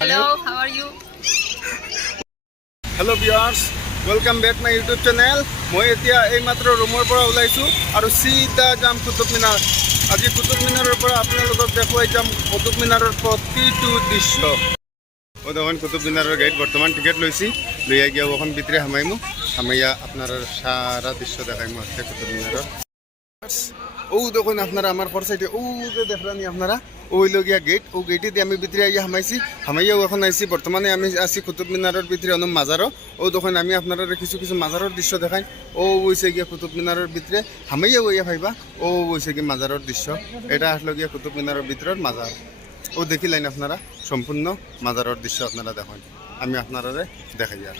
Hello, how are you? Hello' viewers, welcome back my YouTube channel. মই এতিয়া এইমাত্ৰ ৰুমৰ পৰা ওলাইছোঁ আৰু চিধা যাম কুতুব মিনাৰ। আজি কুতুব মিনাৰৰ পৰা আপোনালোকক দেখুৱাই যাম কুতুব মিনাৰৰ প্ৰতিটো দৃশ্য। দেখোন কুতুব মিনাৰৰ গেট বৰ্তমান টিকেট লৈছি, লৈ গিয়া ওখান ভিতরে হামাইমু, হামাইয়া আপনার সারা দৃশ্য দেখাইমু আজকে কুতুব মিনাৰৰ। ও দেখুন আপনারা আমার ফর সাইডে ও যে দেখলানি আপনারা ওই লগিয়া গেট, ও গেটে দিয়ে আমি ভিতরে আইয়া হামাইছি, হামাইয়াও এখন আইছি। বর্তমানে আমি আছি কুতুব মিনারের ভিতরে অনু মাজারও। ও দেখুন আমি আপনারা কিছু কিছু মাজারের দৃশ্য দেখাই। ও ওইছে গিয়া কুতুব মিনারের ভিতরে, হামাইয়াও ওইয়া ভাইবা ও ওইছে কি মাজারের দৃশ্য। এটা আসলো গিয়া কুতুব মিনারের ভিতরের মাজার। ও দেখিলেন আপনারা সম্পূর্ণ মাজারের দৃশ্য আপনারা দেখেন, আমি আপনারা দেখাই আর।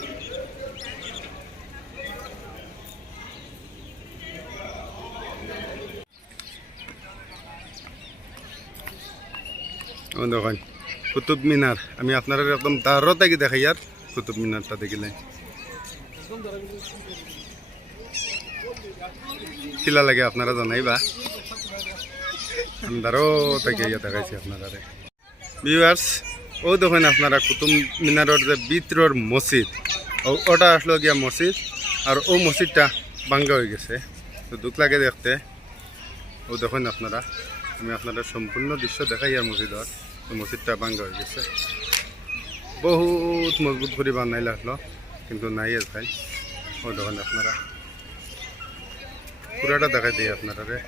ও দেখেন কুতুব মিনার, আমি আপনারা একদম দাঁড়ো থেকে দেখাই আর কুতুব মিনারটা দেখিলে কিলা লাগে আপনারা জানাইবা। আমি দাঁড়ো থেকে দেখাইছি আপনারা ভিউয়ার্স। ও দেখেন আপনারা কুতুব মিনারের যে ভিতরের মসজিদ, ওটা আসলো গিয়া মসজিদ, আর ও মসজিদটা ভাঙ্গা হয়ে গেছে, তো দুঃখ লাগে দেখতে। ও দেখেন আপনারা, আমি আপনাদের সম্পূর্ণ দৃশ্য দেখাই আর মসজিদর। মসজিদটা ভাঙ্গা হয়ে গেছে, বহুত মজবুত করে বানাই লাগলো, কিন্তু নাই ভাই। ও দেখেন আপনারা পুরাটা দেখাই দিই আপনারা রে।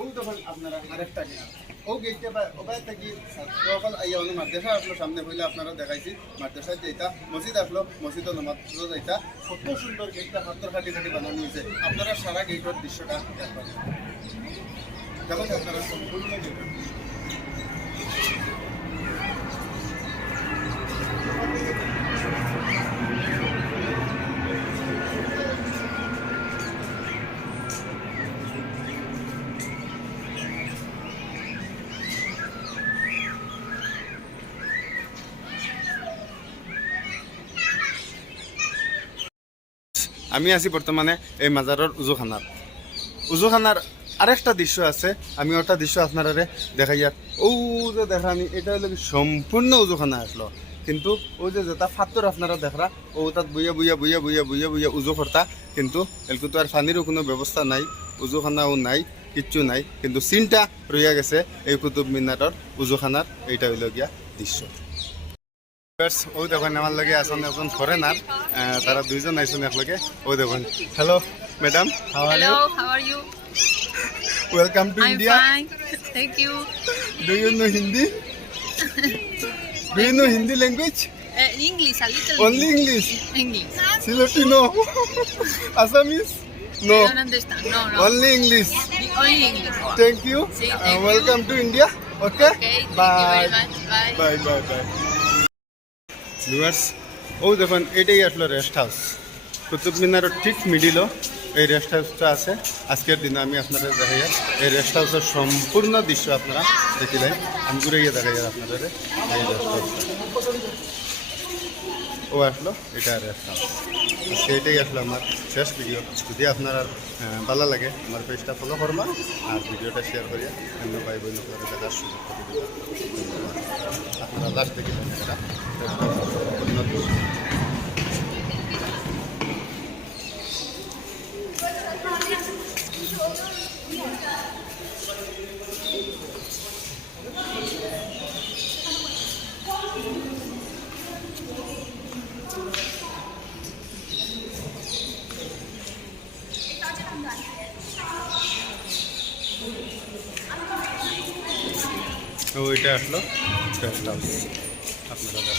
ও তখন আপনারা আরেকটা ও গেটটা ওবাই থেকে সকাল আইয়া অন্য মাদ্রাসা আসলো সামনে হইলে আপনারা দেখাইছি। মাদ্রাসায় যেটা মসজিদ আসলো, মসজিদও নামাজ যাইতা কত সুন্দর গেটটা পাথর খাটি খাটি বানানো হয়েছে। আপনারা সারা গেটের দৃশ্যটা দেখবেন, দেখুন আপনারা সম্পূর্ণ গেটের দৃশ্য। আমি আছি বর্তমানে এই মাজারের উজুখানার আরেকটা দৃশ্য আছে, আমি ওটা দৃশ্য আপনারা দেখাই আর। ও যে দেখানি এটা হলো সম্পূর্ণ উজুখানা আসলো, কিন্তু ওই যে যেটা ফাতর আপনারা দেখরা ও তাত বইয়া বইয়া বইয়া বইয়া বইয়া বইয়া উজু করতা, কিন্তু এলকু তো আর পানিরও কোনো ব্যবস্থা নাই, উজুখানাও নাই, কিচ্ছু নাই, কিন্তু চিনটা রইয়া গেছে এই কুতুব মিনারের উজুখানার। এইটা হইল গিয়া দৃশ্য। ও দেখুন আমার লগে আছেন একজন ফরেনার, তারা দুইজন আইসেন একলগে। ও দেখুন, hello madam, Hello, how are you? Welcome to I'm India. fine. Thank you. Do you know Hindi? Do you know Hindi language? English, a little Only English? English. Siloti no? Assamese? I No, don't understand. No, no. only English. Only English. Thank you. See, thank Welcome to India. Okay? Okay, thank Bye. you very much. Bye. Bye, bye, bye. Viewers, ও দেখুন এটাই আসলো rest house. Qutub মিনারের ঠিক মিডিলও এই rest হাউসটা আছে। আজকের দিনে আমি আপনাদের দেখাই এই রেস্ট হাউসের সম্পূর্ণ দৃশ্য আপনারা দেখিলেন। আমি ঘুরে গিয়ে দেখাই আপনাদের এই রেস্ট হাউসটা। ও আসলো এটা রেস্ট হাউস। আজকে এটাই আসলো আমার শেষ ভিডিও। যদি আপনার ভালো লাগে আমার পেজটা ফলো করবা আর ভিডিওটা শেয়ার করিয়া অন্য ভাই বোন দেখার সুযোগ করে দিবা। আপনারা লাস্ট দেখিলেন এটা উন্নত। ওইটা আসলো আপনারা